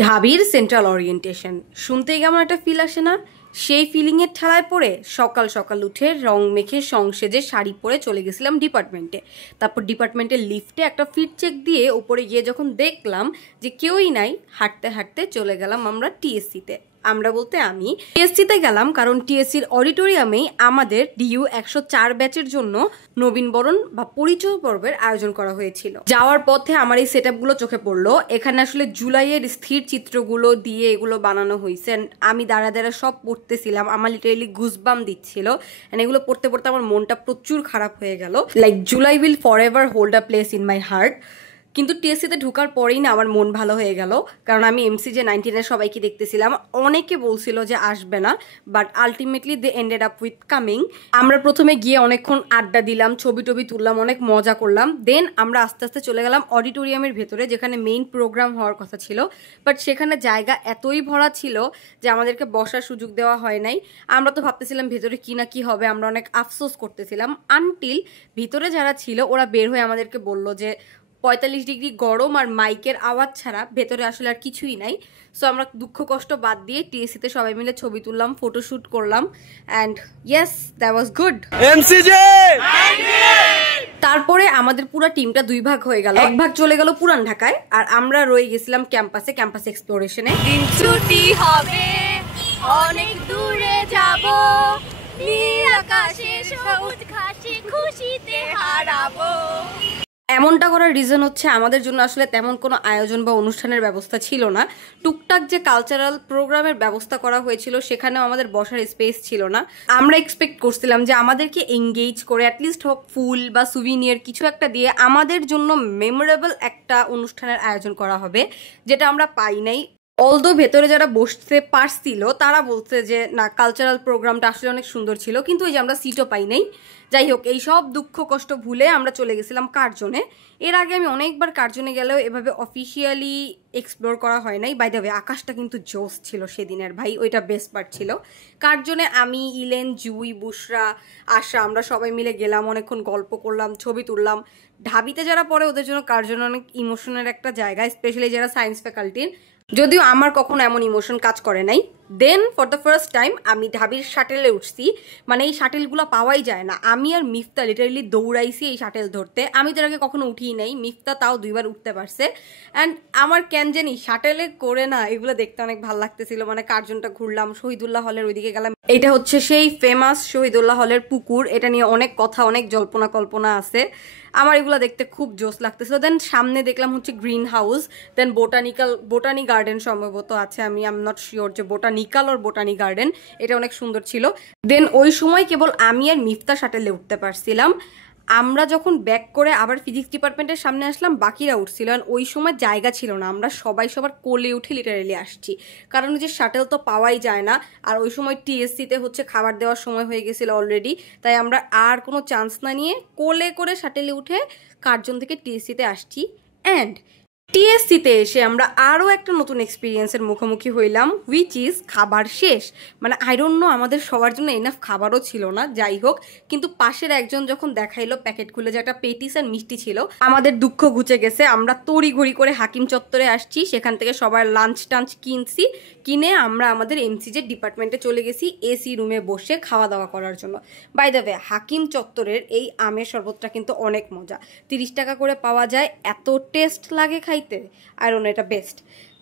ঢাবির central orientation শুনতেই কেমন একটা ফিল আসে না? সেই ফিলিংয়ের ঠেলায় পড়ে সকাল সকাল উঠে রং মেখে সংসেজে শাড়ি পরে চলে গেছিলাম ডিপার্টমেন্টে। তারপর ডিপার্টমেন্টের লিফটে একটা ফিট চেক দিয়ে উপরে গিয়ে যখন দেখলাম যে কেউই নাই, হাঁটতে হাঁটতে চলে গেলাম আমরা টিএসসিতে। আমরা বলতে আমি টিএসসিতে গেলাম কারণ টিএসসির অডিটোরিয়ামেই আমাদের ডিইউ 104 ব্যাচের জন্য নবীনবরণ বা পরিচয় পর্বের আয়োজন করা হয়েছিল। যাওয়ার পথে আমার এই সেটআপগুলো চোখে পড়লো। এখানে আসলে জুলাইয়ের স্থির চিত্রগুলো দিয়ে এগুলো বানানো হয়েছে। আমি দাঁড়া দাঁড়া সব পড়তেছিলাম, আমার লিটারেলি গুজবাম দিচ্ছিল। এগুলো পড়তে পড়তে আমার মনটা প্রচুর খারাপ হয়ে গেল। Like July will for ever hold a place in my heart. কিন্তু টিএসসিতে ঢোকার পরেই না আমার মন ভালো হয়ে গেল, কারণ আমি এমসিজে 19-এর সবাইকে দেখতেছিলাম। অনেকে বলছিল যে আসবে না, but ultimately they ended up with coming. আমরা প্রথমে গিয়ে অনেকক্ষণ আড্ডা দিলাম, ছবি টবি তুললাম, অনেক মজা করলাম। দেন আমরা আস্তে আস্তে চলে গেলাম অডিটোরিয়ামের ভেতরে, যেখানে মেইন প্রোগ্রাম হওয়ার কথা ছিল। বাট সেখানে জায়গা এতই ভরা ছিল যে আমাদেরকে বসার সুযোগ দেওয়া হয় নাই। আমরা তো ভাবতেছিলাম ভেতরে কি না কি হবে, আমরা অনেক আফসোস করতেছিলাম। আনটিল ভিতরে যারা ছিল ওরা বের হয়ে আমাদেরকে বলল যে 45 ডিগ্রি গরম আর মাইকের আওয়াজ ছাড়া ভেতরে আসলে আর কিছুই নাই। সো আমরা দুঃখ কষ্ট বাদ দিয়ে টিএসসিতে সবাই মিলে ছবি তুললাম, ফটোশুট করলাম, and yes that was good. MCJ তারপরে আমাদের পুরো টিমটা দুই ভাগ হয়ে গেল। এক ভাগ চলে গেল পুরান ঢাকায়, আর আমরা রয়ে গেছিলাম ক্যাম্পাস এক্সপ্লোরেশনে। দিন ছুটি হবে, অনেক দূরে যাব, নীল আকাশের সবুজ ঘাসে খুশিতে হারাবো। এমনটা করার রিজন হচ্ছে আমাদের জন্য আসলে তেমন কোনো আয়োজন বা অনুষ্ঠানের ব্যবস্থা ছিল না। টুকটাক যে কালচারাল প্রোগ্রামের ব্যবস্থা করা হয়েছিল সেখানেও আমাদের বসার স্পেস ছিল না। আমরা এক্সপেক্ট করছিলাম যে আমাদেরকে এঙ্গেজ করে অ্যাটলিস্ট হোক ফুল বা সুভিনিয়ার কিছু একটা দিয়ে আমাদের জন্য মেমোরেবল একটা অনুষ্ঠানের আয়োজন করা হবে, যেটা আমরা পাই নাই। অলদো ভেতরে যারা বসতে পারছিল তারা বলছে যে না, কালচারাল প্রোগ্রামটা আসলে অনেক সুন্দর ছিল, কিন্তু ওই যে আমরা সিটও পাই নাই। যাই হোক, এই সব দুঃখ কষ্ট ভুলে আমরা চলে গেছিলাম কার্জনে। এর আগে আমি অনেকবার কার্জনে গেলেও এভাবে অফিসিয়ালি এক্সপ্লোর করা হয় নাই। বাই দ্য ওয়ে, আকাশটা কিন্তু জোস ছিল সেদিনের, ভাই, ওইটা বেস্ট পার্ট ছিল। কার্জনে আমি, ইলেন, জুই, বুশরা, আশা, আমরা সবাই মিলে গেলাম, অনেকক্ষণ গল্প করলাম, ছবি তুললাম। ঢাবিতে যারা পড়ে ওদের জন্য কার্জন অনেক ইমোশনের একটা জায়গা, স্পেশালি যারা সায়েন্স ফ্যাকাল্টির। যদিও আমার কখনো এমন ইমোশন কাজ করে নাই। দেন ফর দ্য ফার্স্ট টাইম আমি ঢাবির শাটেলে উঠছি। মানে এই শাটেলগুলো পাওয়াই যায় না। আমি আর মিফতা লিটারেলি দৌড়াইছি এই শাটেল ধরতে। আমি তো আগে কখনো উঠিই নাই, মিফতা তাও 2বার উঠতে পারছে। অ্যান্ড আমার কেন জানি শাটেলে করে না এগুলো দেখতে অনেক ভালো লাগতেছিল। মানে কার্জনটা ঘুরলাম, শহীদুল্লাহ হলের ওইদিকে গেলাম। এটা হচ্ছে সেই ফেমাস শহীদুল্লাহ হলের পুকুর। এটা নিয়ে অনেক কথা, অনেক জল্পনা কল্পনা আছে। আমার এগুলো দেখতে খুব জোস লাগতেছিল। দেন সামনে দেখলাম হচ্ছে গ্রিন হাউস, দেন বোটানি গার্ডেন সম্ভবত আছে, আমি আই এম নট শিওর যে বোটানিক্যাল ওর বোটানি গার্ডেন। এটা অনেক সুন্দর ছিল। দেন ওই সময় কেবল আমি আর মিফতা শাটেলে উঠতে পারছিলাম। আমরা যখন ব্যাক করে আবার ফিজিক্স ডিপার্টমেন্টের সামনে আসলাম, বাকিরা উঠছিল। আর ওই সময় জায়গা ছিল না, আমরা সবাই সবার কোলে উঠে লিটারেলি আসছি, কারণ যে শাটেল তো পাওয়াই যায় না। আর ওই সময় টিএসসিতে হচ্ছে খাবার দেওয়ার সময় হয়ে গেছিল অলরেডি, তাই আমরা আর কোনো চান্স না নিয়ে কোলে করে শাটেলে উঠে কার্জন থেকে টিএসসিতে আসছি। অ্যান্ড টিএসসিতে এসে আমরা আরও একটা নতুন এক্সপিরিয়েন্সের মুখোমুখি হইলাম, হুইচ ইজ খাবার শেষ। মানে আই ডোন্ট নো, আমাদের সবার জন্য এনাফ খাবারও ছিল না। যাই হোক, কিন্তু পাশের একজন যখন দেখাইলো প্যাকেট খুলে যে একটা পেটিস আর মিষ্টি ছিল, আমাদের দুঃখ ঘুচে গেছে। আমরা তড়িঘড়ি করে হাকিম চত্বরে আসছি, সেখান থেকে সবার লাঞ্চ টাঞ্চ কিনে আমরা আমাদের এমসিজে ডিপার্টমেন্টে চলে গেছি এসি রুমে বসে খাওয়া দাওয়া করার জন্য। বাই দ্য ওয়ে, হাকিম চত্বরের এই আমের শরবতটা কিন্তু অনেক মজা। 30 টাকা করে পাওয়া যায়, এত টেস্ট লাগে খাইতে, আর এটা বেস্ট।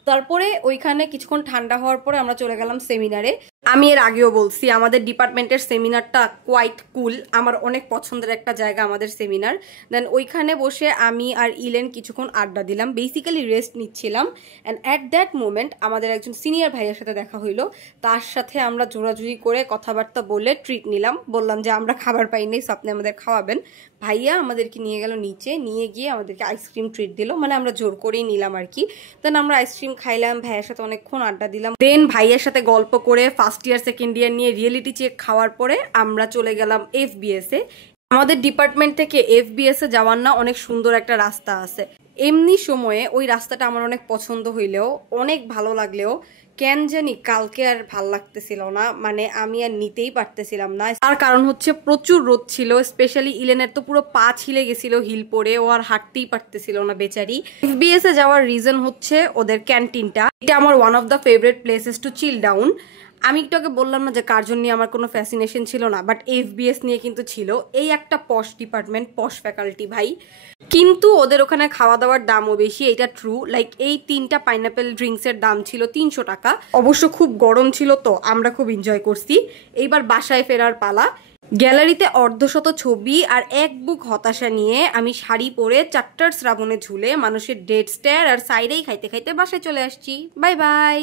তারপরে ওইখানে কিছুক্ষণ ঠান্ডা হওয়ার পরে আমরা চলে গেলাম সেমিনারে। আমি এর আগেও বলছি আমাদের ডিপার্টমেন্টের সেমিনারটা কোয়াইট কুল, আমার অনেক পছন্দের একটা জায়গা আমাদের সেমিনার। দেন ওইখানে বসে আমি আর ইলেন কিছুক্ষণ আড্ডা দিলাম, বেসিক্যালি রেস্ট নিচ্ছিলাম। অ্যান্ড অ্যাট দ্যাট মোমেন্ট আমাদের একজন সিনিয়র ভাইয়ের সাথে দেখা হইলো। তার সাথে আমরা জোরাজুরি করে কথাবার্তা বলে ট্রিট নিলাম, বললাম যে আমরা খাবার পাইনি, সো আপনি আমাদের খাওয়াবেন। ভাইয়া আমাদেরকে নিয়ে গেল নিচে, নিয়ে গিয়ে আমাদেরকে আইসক্রিম ট্রিট দিল, মানে আমরা জোর করেই নিলাম আর কি। দেন আমরা আইসক্রিম খাইলাম, ভাইয়ের সাথে অনেকক্ষণ আড্ডা দিলাম। দেন ভাইয়ের সাথে গল্প করে ফার্স্ট ইয়ার সেকেন্ড ইয়ার নিয়ে রিয়েলিটি চেক খাওয়ার পরে আমরা চলে গেলাম এফবিএস এ। আমাদের ডিপার্টমেন্ট থেকে এফবিএস এ যাওয়ার না অনেক সুন্দর একটা রাস্তা আছে। এমনি সময়ে ওই রাস্তাটা আমার অনেক পছন্দ হইলেও অনেক ভালো লাগলেও কেন জানি কালকে আর ভাল লাগতেছিল না, মানে আমি আর নিতেই পারতেছিলাম না। তার কারণ হচ্ছে প্রচুর রোদ ছিল, স্পেশালি ইলেনের তো পুরো পা ছিলে গেছিল হিল পরে, ও আর হাঁটতেই পারতেছিল না বেচারি। এফবিএস এ যাওয়ার রিজন হচ্ছে ওদের ক্যান্টিনটা। এটা আমার one of the favourite places to chill down. আমি একটু আগে বললাম না যে কার্জন নিয়ে আমার কোনো ফ্যাসিনেশন ছিল না, বাট এফবিএস নিয়ে কিন্তু ছিল। এই একটা পশ ডিপার্টমেন্ট, পশ ফ্যাকাল্টি ভাই, কিন্তু ওদের ওখানে খাওয়া দাওয়ার দামও বেশি, এটা ট্রু। লাইক এই 3টা পাইনাপেল ড্রিঙ্কসের দাম ছিল 300 টাকা। অবশ্য খুব গরম ছিল তো আমরা খুব এনজয় করছি। এইবার বাসায় ফেরার পালা। গ্যালারিতে অর্ধশত ছবি আর এক বুক হতাশা নিয়ে আমি শাড়ি পরে চাট্টার শ্রাবণে ঝুলে মানুষের ডেট স্টেয়ার আর সাইডেই খাইতে খাইতে বাসায় চলে আসছি। Bye bye.